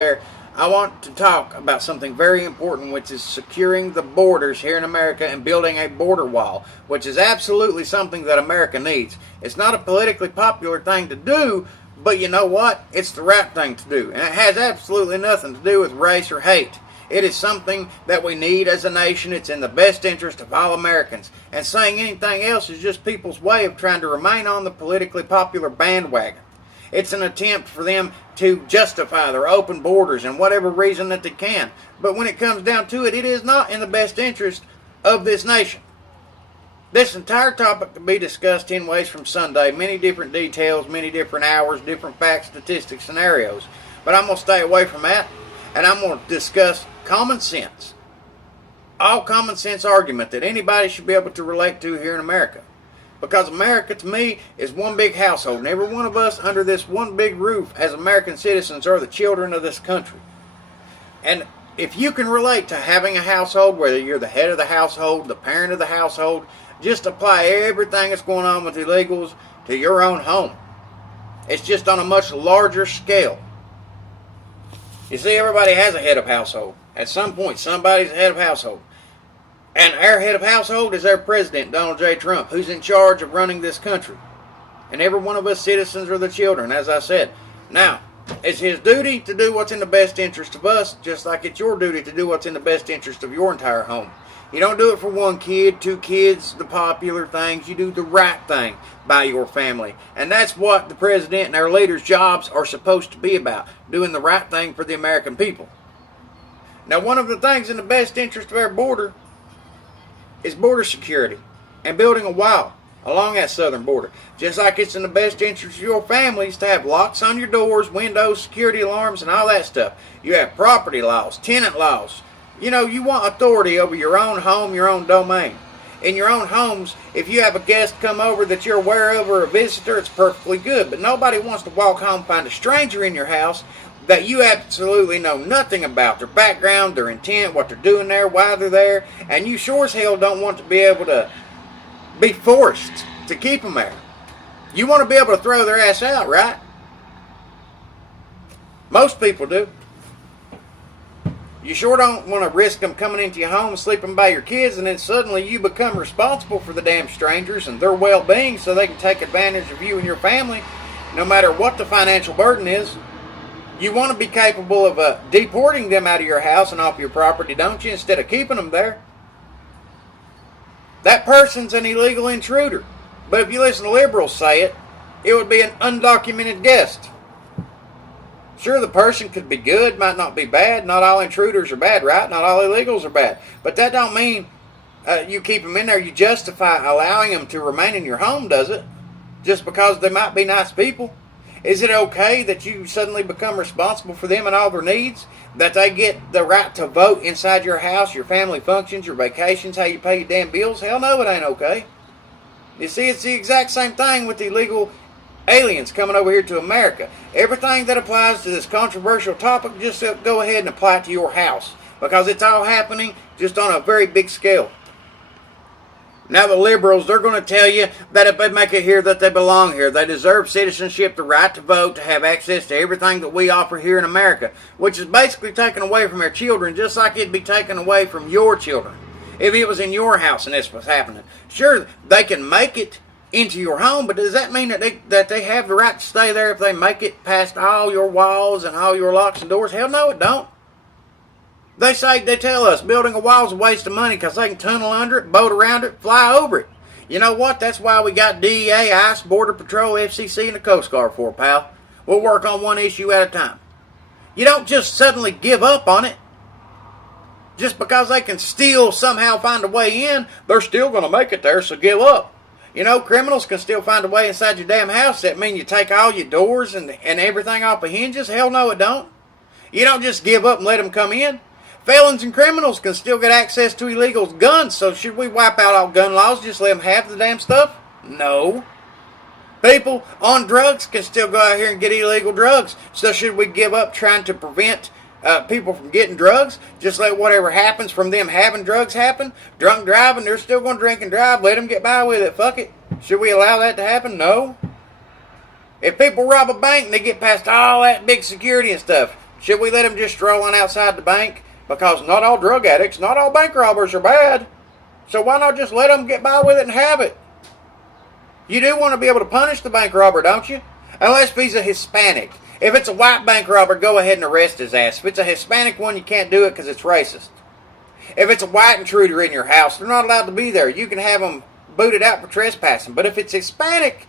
there, I want to talk about something very important, which is securing the borders here in America and building a border wall, which is absolutely something that America needs. It's not a politically popular thing to do, but you know what? It's the right thing to do, and it has absolutely nothing to do with race or hate. It is something that we need as a nation. It's in the best interest of all Americans. And saying anything else is just people's way of trying to remain on the politically popular bandwagon. It's an attempt for them to justify their open borders and whatever reason that they can. But when it comes down to it, it is not in the best interest of this nation. This entire topic can be discussed 10 ways from Sunday, many different details, many different hours, different facts, statistics, scenarios. But I'm going to stay away from that, and I'm going to discuss common sense. All common sense argument that anybody should be able to relate to here in America. Because America, to me, is one big household, and every one of us under this one big roof as American citizens are the children of this country. And if you can relate to having a household, whether you're the head of the household, the parent of the household, just apply everything that's going on with illegals to your own home. It's just on a much larger scale. You see, everybody has a head of household. At some point, somebody's a head of household. And our head of household is our president, Donald J. Trump, who's in charge of running this country. And every one of us citizens are the children, as I said. Now, it's his duty to do what's in the best interest of us, just like it's your duty to do what's in the best interest of your entire home. You don't do it for one kid, two kids, the popular things. You do the right thing by your family. And that's what the president and our leaders' jobs are supposed to be about, doing the right thing for the American people. Now, one of the things in the best interest of our border is border security and building a wall along that southern border. Just like it's in the best interest of your families to have locks on your doors, windows, security alarms, and all that stuff. You have property laws, tenant laws. You know, you want authority over your own home, your own domain. In your own homes, if you have a guest come over that you're aware of or a visitor, it's perfectly good. But nobody wants to walk home and find a stranger in your house that you absolutely know nothing about, their background, their intent, what they're doing there, why they're there, and you sure as hell don't want to be able to be forced to keep them there. You want to be able to throw their ass out, right? Most people do. You sure don't want to risk them coming into your home, sleeping by your kids, and then suddenly you become responsible for the damn strangers and their well-being so they can take advantage of you and your family, no matter what the financial burden is. You want to be capable of deporting them out of your house and off your property, don't you, instead of keeping them there? That person's an illegal intruder. But if you listen to liberals say it, it would be an undocumented guest. Sure, the person could be good, might not be bad. Not all intruders are bad, right? Not all illegals are bad. But that don't mean you keep them in there. You justify allowing them to remain in your home, does it? Just because they might be nice people. Is it okay that you suddenly become responsible for them and all their needs? That they get the right to vote inside your house, your family functions, your vacations, how you pay your damn bills? Hell no, it ain't okay. You see, it's the exact same thing with the illegal aliens coming over here to America. Everything that applies to this controversial topic, just go ahead and apply it to your house. Because it's all happening just on a very big scale. Now the liberals, they're going to tell you that if they make it here, that they belong here. They deserve citizenship, the right to vote, to have access to everything that we offer here in America, which is basically taken away from their children, just like it'd be taken away from your children if it was in your house and this was happening. Sure, they can make it into your home, but does that mean that they have the right to stay there if they make it past all your walls and all your locks and doors? Hell no, it don't. They tell us building a wall is a waste of money because they can tunnel under it, boat around it, fly over it. You know what? That's why we got DEA, ICE, Border Patrol, FCC, and the Coast Guard for, pal. We'll work on one issue at a time. You don't just suddenly give up on it. Just because they can still somehow find a way in, they're still going to make it there, so give up. You know, criminals can still find a way inside your damn house. That mean you take all your doors and everything off of hinges? Hell no, it don't. You don't just give up and let them come in. Felons and criminals can still get access to illegals' guns, so should we wipe out all gun laws, just let them have the damn stuff? No. People on drugs can still go out here and get illegal drugs, so should we give up trying to prevent people from getting drugs? Just let whatever happens from them having drugs happen? Drunk driving, they're still going to drink and drive, let them get by with it, fuck it. Should we allow that to happen? No. If people rob a bank and they get past all that big security and stuff, Should we let them just stroll on outside the bank? Because not all drug addicts, not all bank robbers are bad. So why not just let them get by with it and have it? You do want to be able to punish the bank robber, don't you? Unless he's a Hispanic. If it's a white bank robber, go ahead and arrest his ass. If it's a Hispanic one, you can't do it because it's racist. If it's a white intruder in your house, they're not allowed to be there. You can have them booted out for trespassing. But if it's Hispanic,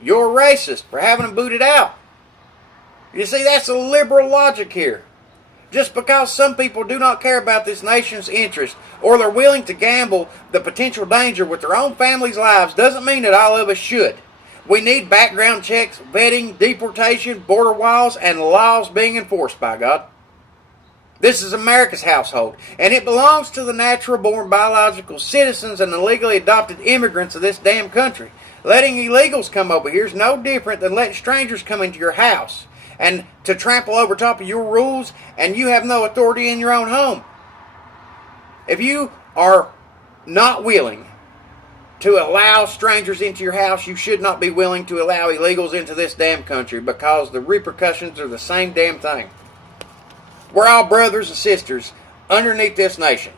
you're racist for having them booted out. You see, that's a liberal logic here. Just because some people do not care about this nation's interest, or they're willing to gamble the potential danger with their own families' lives, doesn't mean that all of us should. We need background checks, vetting, deportation, border walls, and laws being enforced by God. This is America's household, and it belongs to the natural-born biological citizens and the legally adopted immigrants of this damn country. Letting illegals come over here is no different than letting strangers come into your house and to trample over top of your rules, and you have no authority in your own home. If you are not willing to allow strangers into your house, you should not be willing to allow illegals into this damn country, because the repercussions are the same damn thing. We're all brothers and sisters underneath this nation.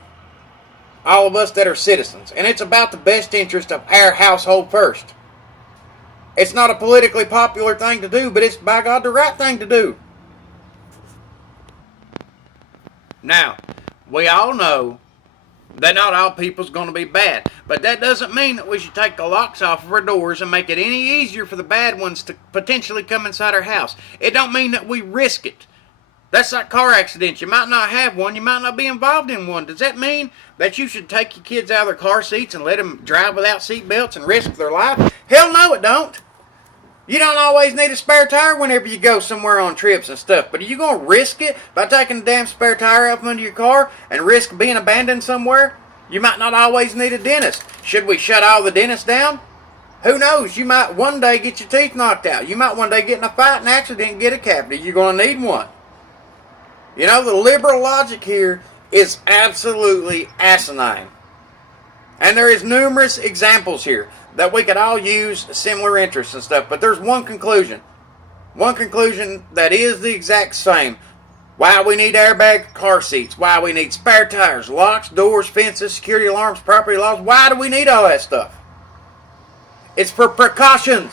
All of us that are citizens. And it's about the best interest of our household first. It's not a politically popular thing to do, but it's by God the right thing to do. Now, we all know that not all people's going to be bad. But that doesn't mean that we should take the locks off of our doors and make it any easier for the bad ones to potentially come inside our house. It don't mean that we risk it. That's like car accidents. You might not have one. You might not be involved in one. Does that mean that you should take your kids out of their car seats and let them drive without seat belts and risk their life? Hell no, it don't. You don't always need a spare tire whenever you go somewhere on trips and stuff. But are you going to risk it by taking the damn spare tire out from under your car and risk being abandoned somewhere? You might not always need a dentist. Should we shut all the dentists down? Who knows? You might one day get your teeth knocked out. You might one day get in a fight and accident and get a cavity. You're going to need one. You know, the liberal logic here is absolutely asinine. And there is numerous examples here that we could all use similar interests and stuff. But there's one conclusion. One conclusion that is the exact same. Why we need airbag car seats. Why we need spare tires, locks, doors, fences, security alarms, property laws. Why do we need all that stuff? It's for precautions.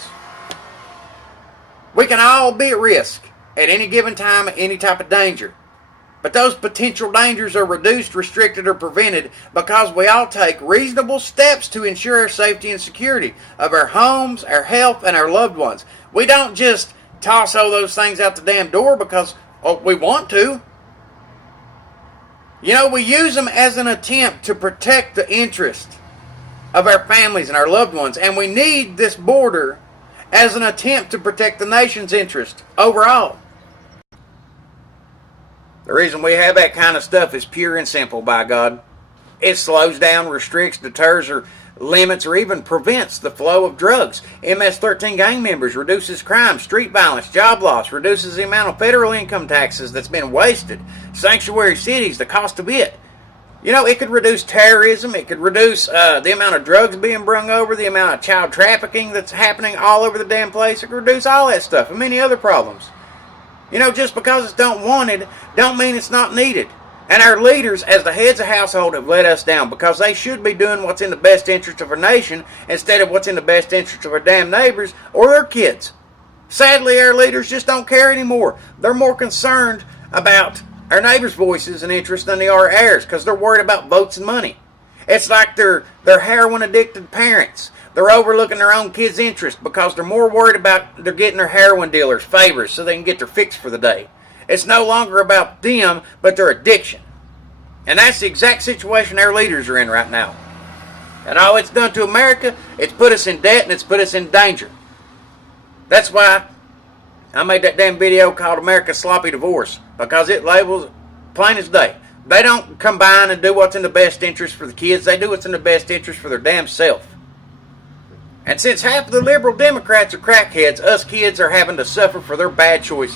We can all be at risk at any given time, any type of danger. But those potential dangers are reduced, restricted, or prevented because we all take reasonable steps to ensure our safety and security of our homes, our health, and our loved ones. We don't just toss all those things out the damn door because we want to. You know, we use them as an attempt to protect the interest of our families and our loved ones. And we need this border as an attempt to protect the nation's interest overall. The reason we have that kind of stuff is pure and simple, by God. It slows down, restricts, deters, or limits, or even prevents the flow of drugs. MS-13 gang members, reduces crime, street violence, job loss, reduces the amount of federal income taxes that's been wasted. Sanctuary cities, the cost of it. You know, it could reduce terrorism. It could reduce the amount of drugs being brung over, the amount of child trafficking that's happening all over the damn place. It could reduce all that stuff and many other problems. You know, just because it's don't wanted, don't mean it's not needed. And our leaders, as the heads of household, have let us down because they should be doing what's in the best interest of our nation instead of what's in the best interest of our damn neighbors or their kids. Sadly, our leaders just don't care anymore. They're more concerned about our neighbors' voices and interests than they are ours because they're worried about votes and money. It's like they're heroin-addicted parents. They're overlooking their own kids' interest because they're more worried about they're getting their heroin dealers favors so they can get their fix for the day. It's no longer about them, but their addiction. And that's the exact situation our leaders are in right now. And all it's done to America, it's put us in debt and it's put us in danger. That's why I made that damn video called America's Sloppy Divorce, because it labels plain as day. They don't combine and do what's in the best interest for the kids. They do what's in the best interest for their damn self. And since half of the liberal Democrats are crackheads, us kids are having to suffer for their bad choices.